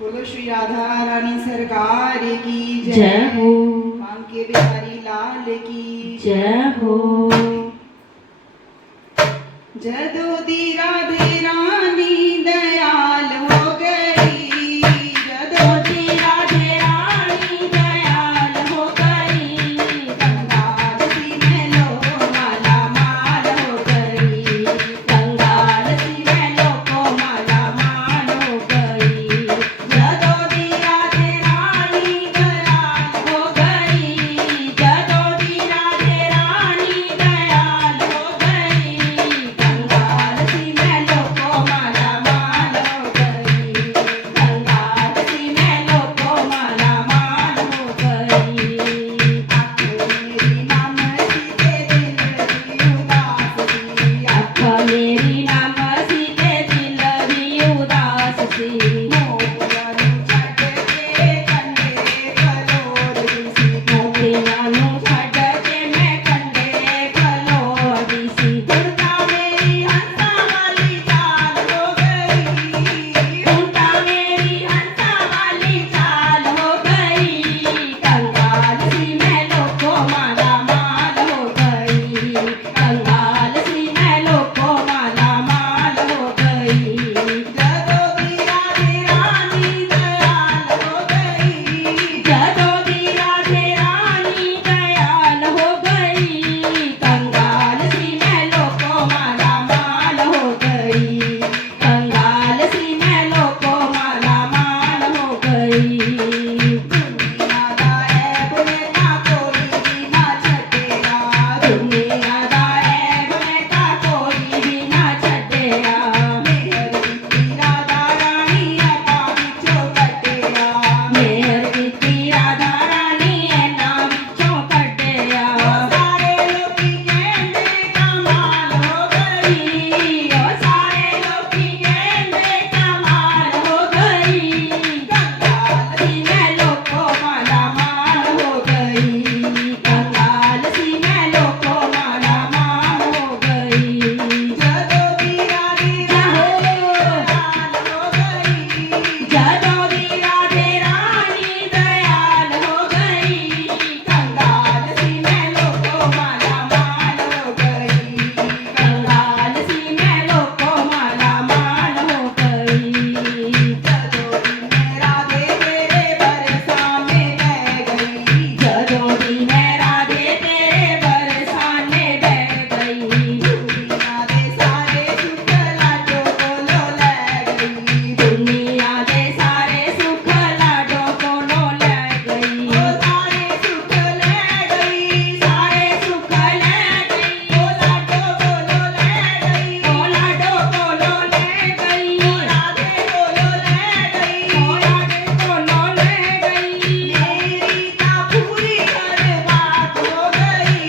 बोलो श्री राधा रानी सरकार की जय हो। बांके बिहारी लाल की जय हो। जदों दी राधे रानी दयाल हो गई, जदों दी राधे रानी दयाल हो गई, कंगाल सी मैं लो माला माल हो गई, कंगाल सी मैं लो को माला माल हो गई। जदों दी राधे रानी दयाल हो गई, जदों दी राधे रानी दयाल हो गई, कंगाल सी मैं लो को माला माल हो गई, कंगाल सी मैं लो को माला माल हो गई। आँख मेरी नाम सीते दिल भी उदास सी, मोतियानू छड्ड के मैं कंडे खलोड़ी सी, उड़ता मेरी हंसा वाली चाल हो गई, उड़ता मेरी हंसा वाली चाल हो गई, कंगाल सी मैं लो को माला माल हो गई, कंगाल सी मैं लो को माला माल हो गई। जदों दी राधे रानी दयाल हो गई, जदों दी राधे रानी दयाल हो गई, कंगाल सी मैं लो को माला माल हो गई, कंगाल सी मैं लो को माला माल हो गई। दुनिया दा ऐब मैं ता कोई भी ना छड्डिया, दुनिया दा ऐब मैं ता कोई भी ना छड्डिया, मेहर कीती राधा रानी ऐना विचों कड्डिया, मेहर कीती राधा रानी ऐना विचों कड्डिया। सारे लोकी कहंदे कमाल हो गई, ओ सारे लोकी कहंदे कमाल हो गई, कंगाल सी मैं लो को माला माल हो गई, कंगाल सी मैं लो को माला माल हो गई। जदों दी राधे दयाल हो गई, जदों दी राधे रानी दयाल हो गई, कंगाल सी मैं लो को माला माल हो गई, कंगाल सी मैं लो को माला माल हो गई। जदों दी मैं राधे तेरे बरसाने बह गई, जदों दी मैं राधे तेरे बरसाने बह गई, दुनिया दे सारे सुख लाडो कोलों लै गई, दुनिया दे सारे सुख लाडो कोलों लै गई, ओ सारे सुख लै गई, सारे सुख लै गई, ओ लाडो कोलों लै गई, ओ लाडो कोलों लै गई, ओ राधे कोलों लै गई, ओ राधे कोलों लै गई। मेरी तां पूरी हर बात हो गई,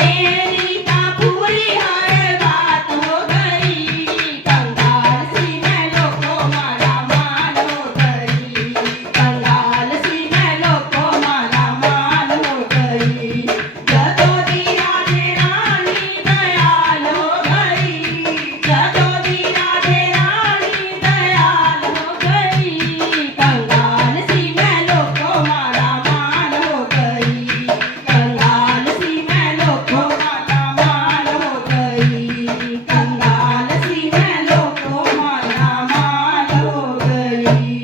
मेरी तां पूरी हर बात हो गई, कंगाल सी मैं लो को माला माल हो गई, कंगाल सी मैं लो को माला माल हो गई। जदों दी राधे रानी दयाल हो गई, जदों दी राधे रानी दयाल हो गई, कंगाल सी मैं लो को माला माल हो गई, कंगाल सी मैं लो को माला माल हो गई, कंगाल सी मैं लो को माला माल हो गई।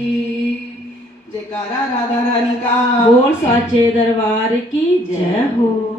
जयकारा राधा रानी का। बोल साचे दरबार की जय हो।